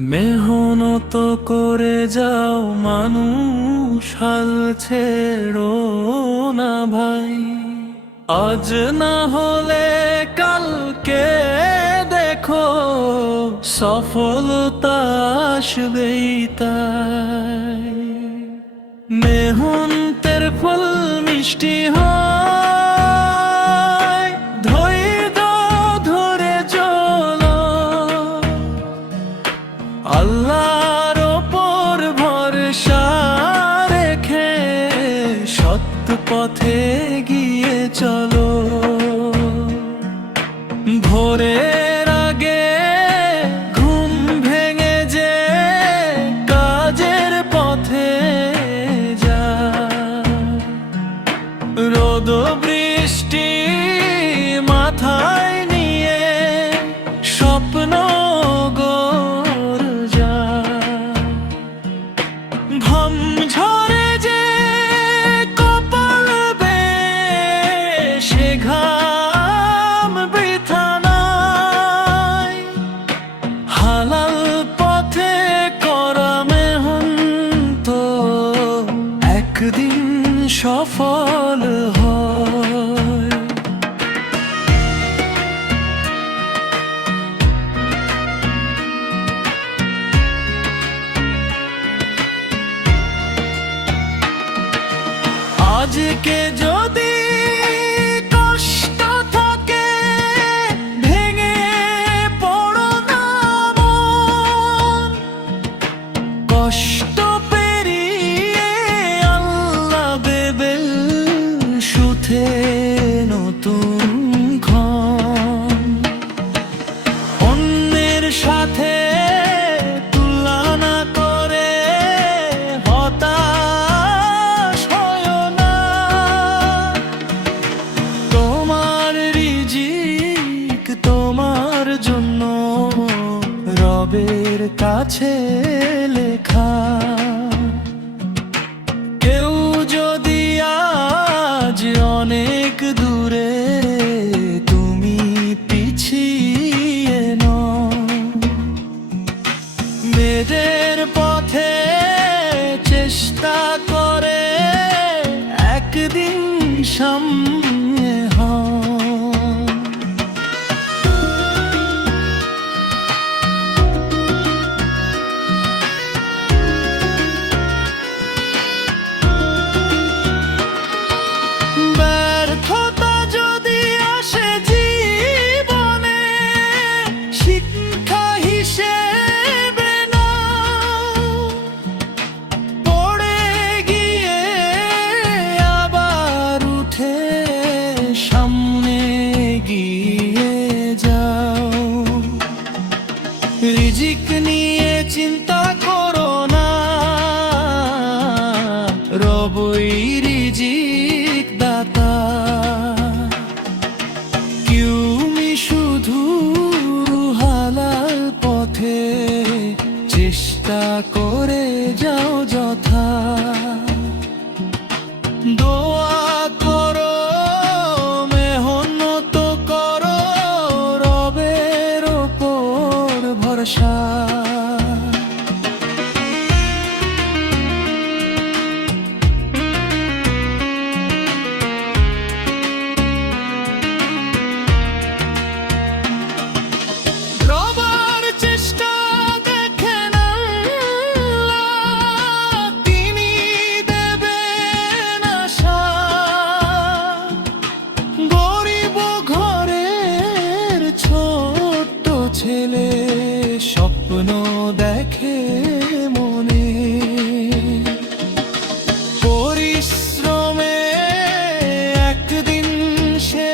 মেহনত করে যাও মানুষ, হাল ছেড়ো না ভাই। আজ না হলে কালকে দেখো, সফলতা আসবেই তাই। মেহনতের ফল মিষ্টি হয়, ধৈর্য ধরে চলো। আল্লাহর ওপর ভরসা রেখে সৎ পথে গিয়ে চলো। ভোরের আগে ঘুম ভেঙে যে কাজের পথে যা, রোদ বৃষ্টি মাথায় নিয়ে স্বপ্ন গড়া। ঘাম ঝরে যে কপাল বেয়ে, সে ঘাম বৃথা নয়। হালাল পথে করা মেহনত একদিন সফল হয়। আজকে যদি কষ্ট থাকে, ভেঙে পড়ো না মন। কষ্ট পেরিয়ে আল্লাহ দেবেন সুখে নতুন ক্ষণ। অন্যের সাথে তুলনা করে হতাশ হয়ো না। তোমার রিজিক তোমার জন্য রবের কাছে লেখা। কেউ যদি আজ অনেক দূরে, তুমি পিছিয়ে নও। মেয়েদের পথে চেষ্টা করে একদিন সামনে হও। ব্যর্থতা যদি আসে জীবনে, শিক্ষা হিসেবে নাও। পড়ে গিয়ে আবার উঠে সামনে গিয়ে যাও। রিজিক নিয়ে চিন্তা করো না, রবই রিজিক দাতা। তুমি শুধু হালাল পথে চেষ্টা করে যাও যথা। দোয়া করো, মেহনত করো, রবের ওপর ভরসা। রবার চেষ্টা দেখেন আল্লাহ, তিনি দেবেন আশা। গরিব ঘরের ছোট্ট ছেলে স্বপ্ন দেখে মনে। পরিশ্রমে একদিন সে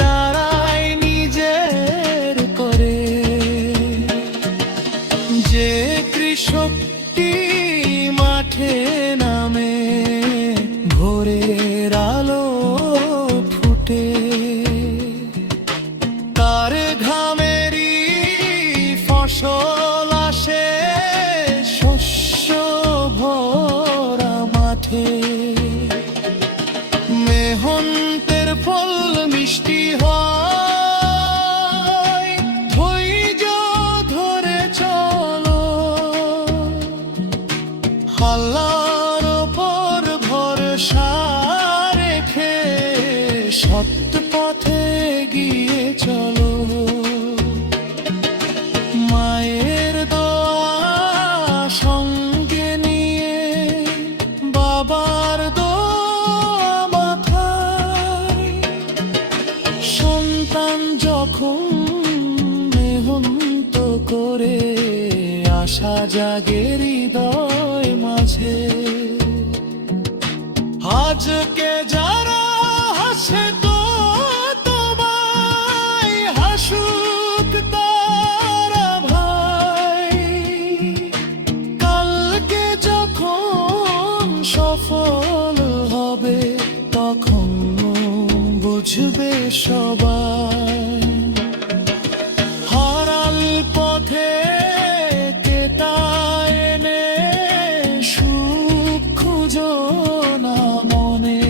দাঁড়ায় নিজের করে। যে কৃষকটি মাঠে নামে ভোরের আলো ফুটে, তার ঘামেরই ফসল আসে শস্য ভরা মাঠে। মেহনতের ফল মিষ্টি হয়, ধৈর্য ধরে চল। আশা জাগে হৃদয় মাঝে। আজকে যারা হাসে তো তোমায় হাসুক তারা ভাই, কালকে যখন সফল হবে তখন বুঝবে সবাই। হারাল পথে কেতা এনে সুখ খুঁজো না মনে।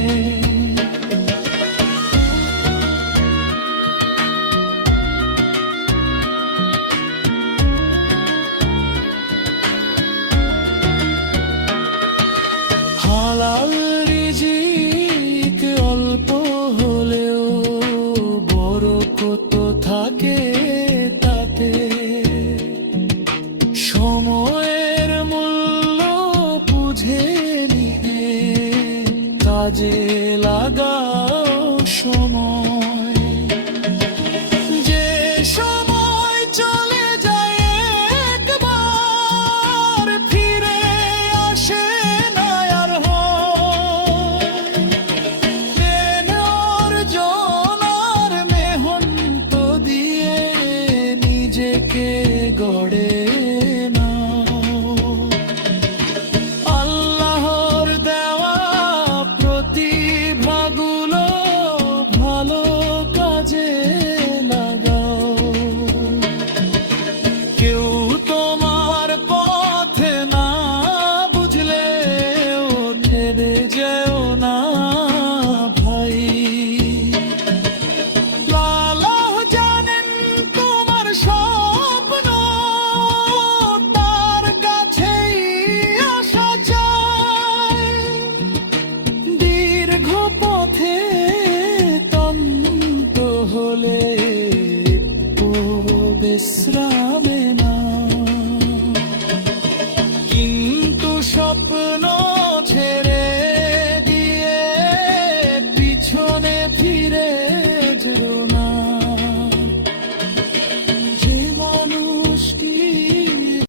হালাল রিজিক অল্প হলেও বরকত থাকে তাতে। সময়ের মূল্য বুঝে নিলে কাজে